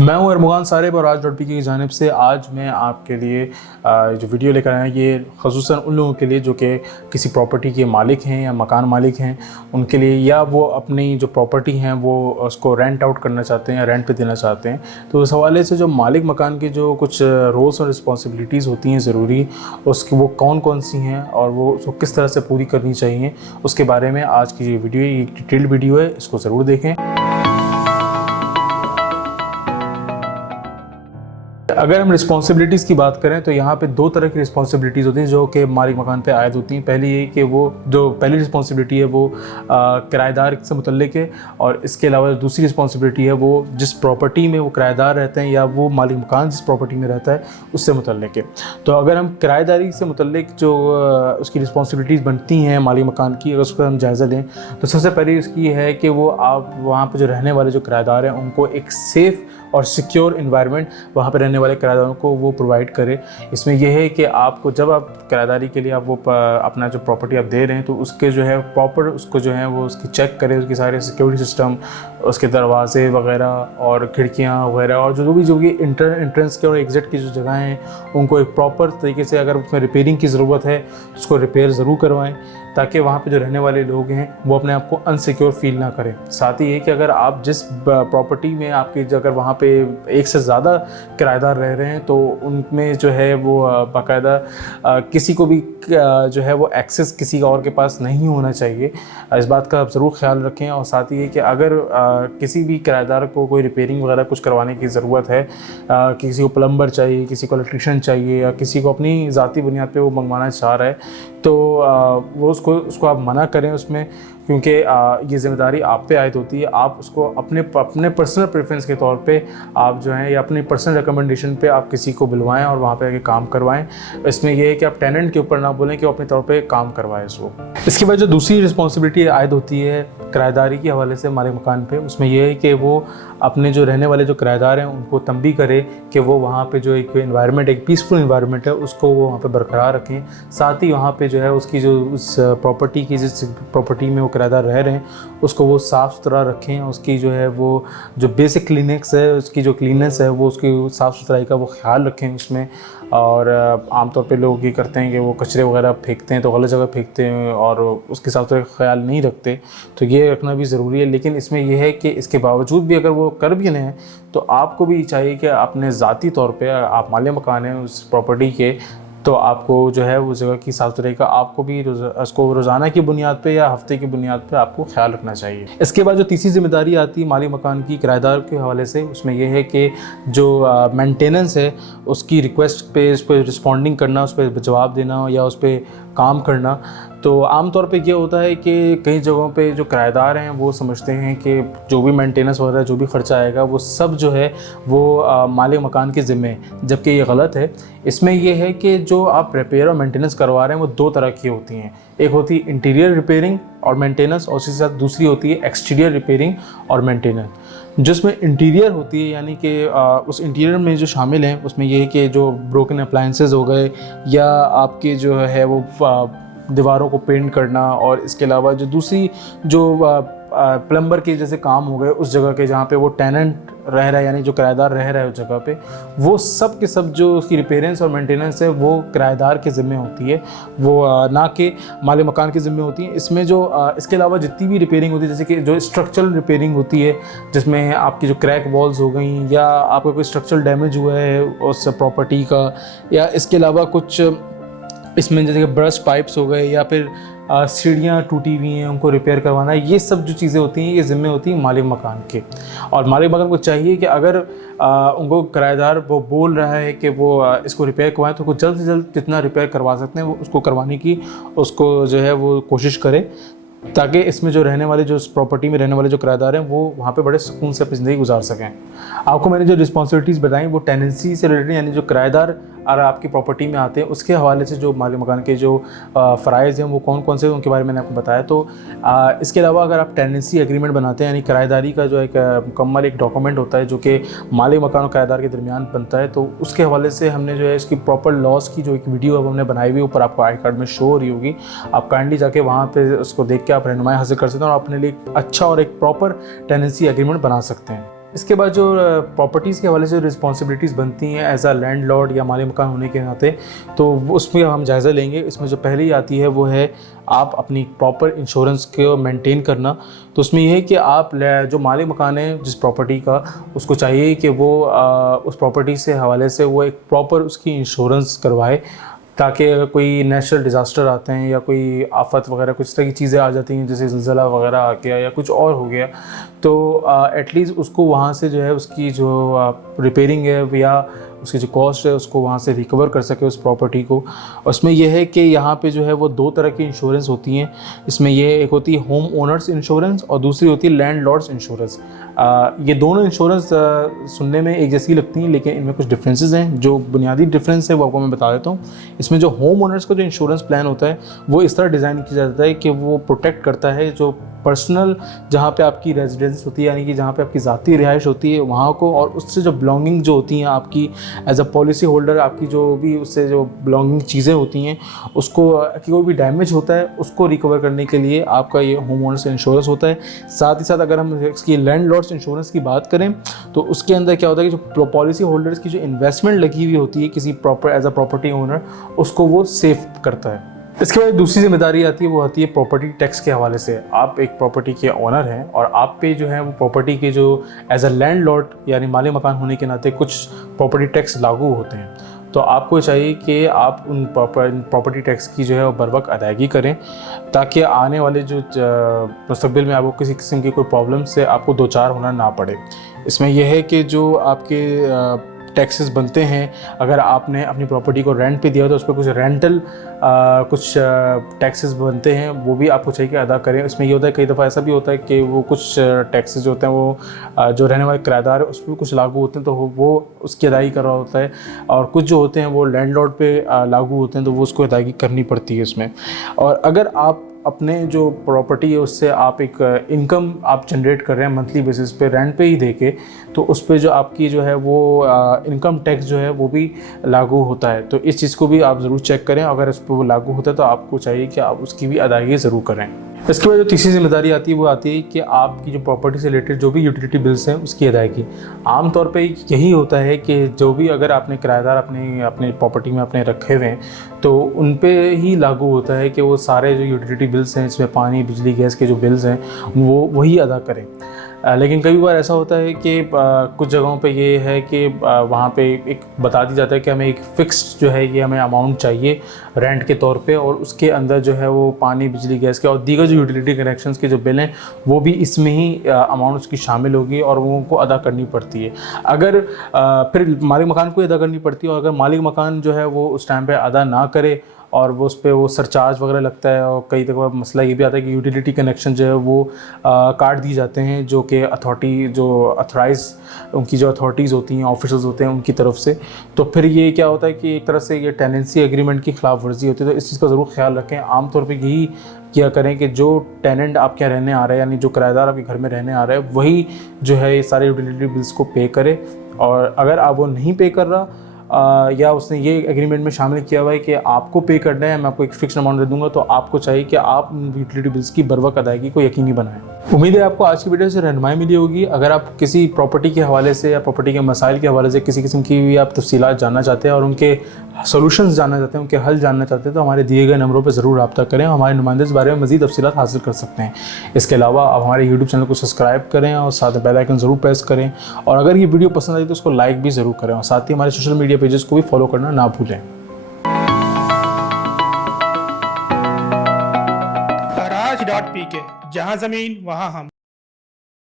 मैं हूं अरमुगान सारिब और आज.पी की जानिब से आज मैं आपके लिए जो वीडियो लेकर आया ये ख़ुसूसन उन लोगों के लिए जो कि किसी प्रॉपर्टी के मालिक हैं या मकान मालिक हैं उनके लिए, या वो अपनी जो प्रॉपर्टी हैं वो उसको रेंट आउट करना चाहते हैं या रेंट पे देना चाहते हैं। तो उस हवाले से जो मालिक मकान की जो कुछ रोल्स और रिस्पॉन्सिबिलिटीज़ होती हैं ज़रूरी, उसकी वो कौन कौन सी हैं और वो उसको किस तरह से पूरी करनी चाहिए, उसके बारे में आज की ये वीडियो एक डिटेल्ड वीडियो है, इसको ज़रूर देखें। अगर हम रिस्पॉन्सिबिलिटीज़ की बात करें तो यहाँ पे दो तरह की रिस्पॉन्सिबिलिटीज़ होती हैं जो कि मालिक मकान पे आयद होती हैं। पहली ये कि वो जो पहली रिस्पॉन्सिबिलिटी है वो किराएदार से मुतल्लिक है, और इसके अलावा दूसरी रिस्पॉन्सिबिलिटी है वो जिस प्रॉपर्टी में वो किराएदार रहते हैं या वो मालिक मकान जिस प्रॉपर्टी में रहता है उससे मुतल्लिक है। तो अगर हम किराएदारी से मुतल्लिक जो उसकी रिस्पॉन्सिबिलिटीज़ बनती हैं मालिक मकान की, अगर उसका हम जायज़ा लें तो सबसे पहले उसकी है कि वो आप वहाँ पर जो रहने वाले जो किराएदार हैं उनको एक सेफ़ और सिक्योर इन्वायरमेंट वहाँ पे रहने वाले किराएदारों को वो प्रोवाइड करे। इसमें यह है कि आपको जब आप किराएदारी के लिए आप वो अपना जो प्रॉपर्टी आप दे रहे हैं तो उसके जो है प्रॉपर उसको जो है वो उसकी चेक करें, उसकी सारे सिक्योरिटी सिस्टम, उसके दरवाजे वगैरह और खिड़कियाँ वगैरह और जो भी इंट्रेंस के और एग्ज़िट की जो जगह हैं उनको एक प्रॉपर तरीके से, अगर उसमें रिपेयरिंग की ज़रूरत है तो उसको रिपेयर ज़रूर करवाएँ ताकि वहाँ पे जो रहने वाले लोग हैं वो अपने आप को अनसिक्योर फील ना करें। साथ ही ये कि अगर आप जिस प्रॉपर्टी में आपकी अगर वहाँ पे एक से ज़्यादा किराएदार रह रहे हैं तो उनमें जो है वो बाकायदा किसी को भी जो है वो एक्सेस किसी और के पास नहीं होना चाहिए। इस बात का आप ज़रूर ख्याल रखें। और साथ ही ये कि अगर किसी भी किराएदार को कोई रिपेयरिंग वगैरह कुछ करवाने की ज़रूरत है, किसी को प्लम्बर चाहिए, किसी को इलेक्ट्रिशियन चाहिए या किसी को अपनी ज़ाती बुनियाद पे वो मंगवाना चाह रहा है तो वो उसको आप मना करें उसमें, क्योंकि ये ज़िम्मेदारी आप पे आयद होती है। आप उसको अपने पर्सनल प्रेफरेंस के तौर पे आप जो है या अपनी पर्सनल रिकमेंडेशन पे आप किसी को बुलवाएं और वहाँ पे आके काम करवाएं। इसमें यह है कि आप टेनेंट के ऊपर ना बोलें कि वो अपने तौर पे काम करवाएं इसको। इसके बाद जो दूसरी रिस्पॉन्सिबिलिटी आयद होती है किराएदारी के हवाले से मालिक मकान पे, उसमें यह है कि वो अपने जो रहने वाले जो किराएदार हैं उनको तंबीह करे कि वो वहाँ पे जो एक इन्वायरमेंट, एक पीसफुल इन्वायरमेंट है उसको वो वहाँ पे बरकरार रखें। साथ ही वहाँ पे जो है उसकी जो उस प्रॉपर्टी की जिस प्रॉपर्टी में वो किराएदार रह रहे हैं उसको वो साफ़ सुथरा रखें, उसकी जो है वो जो बेसिक क्लीनिक्स है, उसकी जो क्लीननेस है वो उसकी साफ़ सुथराई का वो ख्याल रखें उसमें। और आमतौर पे लोग ये करते हैं कि वो कचरे वगैरह फेंकते हैं तो गलत जगह फेंकते हैं और उसके साथ तो ख्याल नहीं रखते, तो ये रखना भी ज़रूरी है। लेकिन इसमें यह है कि इसके बावजूद भी अगर वो कर भी लें तो आपको भी चाहिए कि अपने ज़ाती तौर पे आप मालिक मकान हैं उस प्रॉपर्टी के, तो आपको जो है वो जगह की साफ सुथराई का आपको भी उसको रोज़ाना की बुनियाद पे या हफ्ते की बुनियाद पे आपको ख्याल रखना चाहिए। इसके बाद जो तीसरी जिम्मेदारी आती है मालिक मकान की किराएदार के हवाले से, उसमें यह है कि जो मेंटेनेंस है उसकी रिक्वेस्ट पे उस पर रिस्पॉन्डिंग करना, उस पर जवाब देना या उस पर काम करना। तो आमतौर पे ये होता है कि कई जगहों पे जो किराएदार हैं वो समझते हैं कि जो भी मेंटेनेंस वगैरह जो भी ख़र्चा आएगा वो सब जो है वो मालिक मकान के ज़िम्मे है, जबकि ये गलत है। इसमें यह है कि जो आप रिपेयर और मेंटेनेंस करवा रहे हैं वो दो तरह की होती हैं, एक होती है इंटीरियर रिपेयरिंग और मेंटेनेंस और उसके साथ दूसरी होती है एक्सटीरियर रिपेयरिंग और मेंटेनेंस। जिसमें इंटीरियर होती है यानी कि उस इंटीरियर में जो शामिल हैं उसमें यह है कि जो ब्रोकन अप्लायंसेस हो गए या आपके जो है वो दीवारों को पेंट करना, और इसके अलावा जो दूसरी जो प्लम्बर के जैसे काम हो गए उस जगह के जहाँ पे वो टेनेंट रह रहा है यानी जो किराएदार रह रहा है उस जगह पे, वो सब के सब जो उसकी रिपेयरेंस और मेंटेनेंस है वो किराएदार के ज़िम्मे होती है, वो ना कि मालिक मकान के ज़िम्मे होती है। इसमें जो इसके अलावा जितनी भी रिपेयरिंग होती है, जैसे कि जो स्ट्रक्चरल रिपेयरिंग होती है जिसमें आपकी जो क्रैक वॉल्स हो गई या आपका कोई स्ट्रक्चरल डैमेज हुआ है उस प्रॉपर्टी का, या इसके अलावा कुछ इसमें जैसे कि ब्रश पाइप्स हो गए या फिर सीढ़ियाँ टूटी हुई हैं उनको रिपेयर करवाना, ये सब जो चीज़ें होती हैं ये ज़िम्मे होती हैं मालिक मकान के। और मालिक मकान को चाहिए कि अगर उनको किराएदार वो बोल रहा है कि वो इसको रिपेयर करवाएं तो जल्द से जल्द जितना रिपेयर करवा सकते हैं वो उसको करवाने की उसको जो है वो कोशिश करें, ताकि इसमें जो रहने वाले जो इस प्रॉपर्टी में रहने वाले जो किराएदार हैं वो वहाँ पे बड़े सुकून से अपनी ज़िंदगी गुजार सकें। आपको मैंने जो रिस्पॉन्सिबिलिटीज़ बताई वो टेनेंसी से रिलेटेड, यानी जो किराएदार अगर आपकी प्रॉपर्टी में आते हैं उसके हवाले से जो मालिक मकान के जो फ़राइज़ हैं वो कौन कौन से हैं उनके बारे में मैंने आपको बताया। तो इसके अलावा अगर आप टेनेंसी एग्रीमेंट बनाते हैं यानी किराएदारी का जो एक मुकम्मल एक डॉक्यूमेंट होता है जो कि मालिक मकान और किराएदार के दरमियान बनता है, तो उसके हवाले से हमने जो है इसकी प्रॉपर लॉस की जो एक वीडियो अब हमने बनाई हुई ऊपर आपको आई कार्ड में शो हो रही होगी, आप काइंडली जाके वहाँ पर उसको देख के आप रहनुमाई हासिल कर सकते हैं और अपने लिए अच्छा और एक प्रॉपर टेनेंसी एग्रीमेंट बना सकते हैं। इसके बाद जो प्रॉपर्टीज़ के हवाले से रिस्पॉन्सिबिलिटीज़ बनती हैं एज अ लैंडलॉर्ड या मालिक मकान होने के नाते, तो उसमें हम जायज़ा लेंगे। इसमें जो पहली आती है वो है आप अपनी प्रॉपर इंश्योरेंस को मेंटेन करना। तो उसमें यह है कि आप जो मालिक मकान है जिस प्रॉपर्टी का, उसको चाहिए कि वो उस प्रॉपर्टी से हवाले से वो एक प्रॉपर उसकी इंश्योरेंस करवाए, ताकि अगर कोई नेचुरल डिज़ास्टर आते हैं या कोई आफत वगैरह कुछ तरह की चीज़ें आ जाती हैं, जैसे ज़लज़ला वगैरह आ गया या कुछ और हो गया, तो एटलीस्ट उसको वहाँ से जो है उसकी जो रिपेयरिंग है या उसकी जो कॉस्ट है उसको वहाँ से रिकवर कर सके उस प्रॉपर्टी को। उसमें यह है कि यहाँ पे जो है वो दो तरह की इंश्योरेंस होती हैं। इसमें ये एक होती है होम ओनर्स इंश्योरेंस और दूसरी होती है लैंडलॉर्ड्स इंश्योरेंस। ये दोनों इंश्योरेंस सुनने में एक जैसी लगती हैं, लेकिन इनमें कुछ डिफरेंसेस हैं। जो बुनियादी डिफरेंस है वो आपको मैं बता देता हूँ। इसमें जो होम ओनर्स का जो इंश्योरेंस प्लान होता है वो इस तरह डिज़ाइन किया जाता है कि वो प्रोटेक्ट करता है जो पर्सनल, जहाँ पे आपकी रेजिडेंस होती है, यानी कि जहाँ पे आपकी ज़ाती रिहाइश होती है वहाँ को, और उससे जो बिलोंगिंग जो होती हैं आपकी एज अ पॉलिसी होल्डर, आपकी जो भी उससे जो बिलोंगिंग चीज़ें होती हैं उसको कि कोई भी डैमेज होता है उसको रिकवर करने के लिए आपका ये होम ओनर्स इंश्योरेंस होता है। साथ ही साथ अगर हम इसकी लैंडलॉर्ड्स इंश्योरेंस की बात करें तो उसके अंदर क्या होता है कि जो पॉलिसी होल्डर्स की जो इन्वेस्टमेंट लगी हुई होती है किसी proper as a property owner, उसको वो सेफ करता है। इसके बाद दूसरी जिम्मेदारी आती है, वो आती है प्रॉपर्टी टैक्स के हवाले से। आप एक प्रॉपर्टी के ओनर हैं और आप पे जो है वो प्रॉपर्टी के जो एज अ लैंडलॉर्ड यानी मालिक मकान होने के नाते कुछ प्रॉपर्टी टैक्स लागू होते हैं। तो आपको चाहिए कि आप उन प्रॉपर्टी टैक्स की जो है वो बर वक्त अदायगी करें, ताकि आने वाले जो मुस्तक़बिल में आपको किसी किस्म की कोई प्रॉब्लम से आपको दो चार होना ना पड़े। इसमें यह है कि जो आपके टैक्सेस बनते हैं, अगर आपने अपनी प्रॉपर्टी को रेंट पे दिया तो उस पर कुछ रेंटल कुछ टैक्सेस बनते हैं, वो भी आपको चाहिए कि अदा करें। इसमें ये होता है कई दफ़ा ऐसा भी होता है कि वो कुछ टैक्सेस जो होते हैं वो जो रहने वाले किराएदार है उस पर कुछ लागू होते हैं, तो वो उसकी अदायगी कर रहा होता है, और कुछ जो होते हैं वो लैंडलॉर्ड पे लागू होते हैं तो वो उसको अदायगी करनी पड़ती है इसमें। और अगर आप अपने जो प्रॉपर्टी है उससे आप एक इनकम आप जनरेट कर रहे हैं मंथली बेसिस पे रेंट पे ही देके, तो उस पे जो आपकी जो है वो इनकम टैक्स जो है वो भी लागू होता है। तो इस चीज़ को भी आप ज़रूर चेक करें। अगर उस पर वो लागू होता है तो आपको चाहिए कि आप उसकी भी अदायगी ज़रूर करें। इसके बाद जो तीसरी जिम्मेदारी आती है वो आती है कि आपकी जो प्रॉपर्टी से रिलेटेड जो भी यूटिलिटी बिल्स हैं उसकी अदायगी। आमतौर पे यही होता है कि जो भी अगर आपने किराएदार अपने प्रॉपर्टी में अपने रखे हुए हैं तो उन पे ही लागू होता है कि वो सारे जो यूटिलिटी बिल्स हैं, इसमें पानी बिजली गैस के जो बिल्स हैं वो वही अदा करें। लेकिन कई बार ऐसा होता है कि कुछ जगहों पे ये है कि वहाँ पे एक बता दी जाता है कि हमें एक फ़िक्स्ड जो है ये हमें अमाउंट चाहिए रेंट के तौर पे, और उसके अंदर जो है वो पानी बिजली गैस के और दीगर जो यूटिलिटी कनेक्शंस के जो बिल हैं वो भी इसमें ही अमाउंट उसकी शामिल होगी और वो उनको अदा करनी पड़ती है। अगर फिर मालिक मकान को अदा करनी पड़ती है, और अगर मालिक मकान जो है वो उस टाइम पर अदा ना करे और वो उस पर वो सरचार्ज वगैरह लगता है, और कई दफ़ा मसला ये भी आता है कि यूटिलिटी कनेक्शन जो है वो काट दिए जाते हैं जो कि अथॉरिटी जो अथराइज उनकी जो अथॉरिटीज़ होती हैं, ऑफिसर्स होते हैं उनकी तरफ से। तो फिर ये क्या होता है कि एक तरह से ये टेनेंसी एग्रीमेंट की खिलाफ वर्जी होती है। तो इस चीज़ का ज़रूर ख्याल रखें। आमतौर पर यही किया करें कि जो टेनेंट आपके यहाँ रहने आ रहा है, यानी जो किराएदार आपके घर में रहने आ रहा है, वही जो है ये सारे यूटिलिटी बिल्स को पे करे। और अगर आप वो नहीं पे कर रहा या उसने ये एग्रीमेंट में शामिल किया हुआ है कि आपको पे करना है, मैं आपको एक फ़िक्स अमाउंट दे दूंगा, तो आपको चाहिए कि आप यूटिलिटी बिल्स की बर वक्त अदायगी को यकीनी बनाएं। उम्मीद है आपको आज की वीडियो से रहनुमाई मिली होगी। अगर आप किसी प्रॉपर्टी के हवाले से या प्रॉपर्टी के मसाइल के हवाले से किसी किस्म की भी आप तफसीलात जानना चाहते हैं और उनके सोल्यूशंस जानना चाहते हैं, उनके हल जानना चाहते हैं, तो हमारे दिए गए नंबरों पर ज़रूर रब्ता करें। हमारे नुमाइंदे इस बारे में मज़ीद तफसीलात हासिल कर सकते हैं। इसके अलावा आप हमारे यूट्यूब चैनल को सब्सक्राइब करें और साथ बेल आइकन ज़रूर प्रेस करें, और अगर ये वीडियो पसंद आई तो उसको लाइक भी ज़रूर करें, और साथ ही हमारे सोशल मीडिया पेजेस को भी फॉलो करना ना भूलें। ताराज.pk, जहाँ ज़मीन वहाँ हम।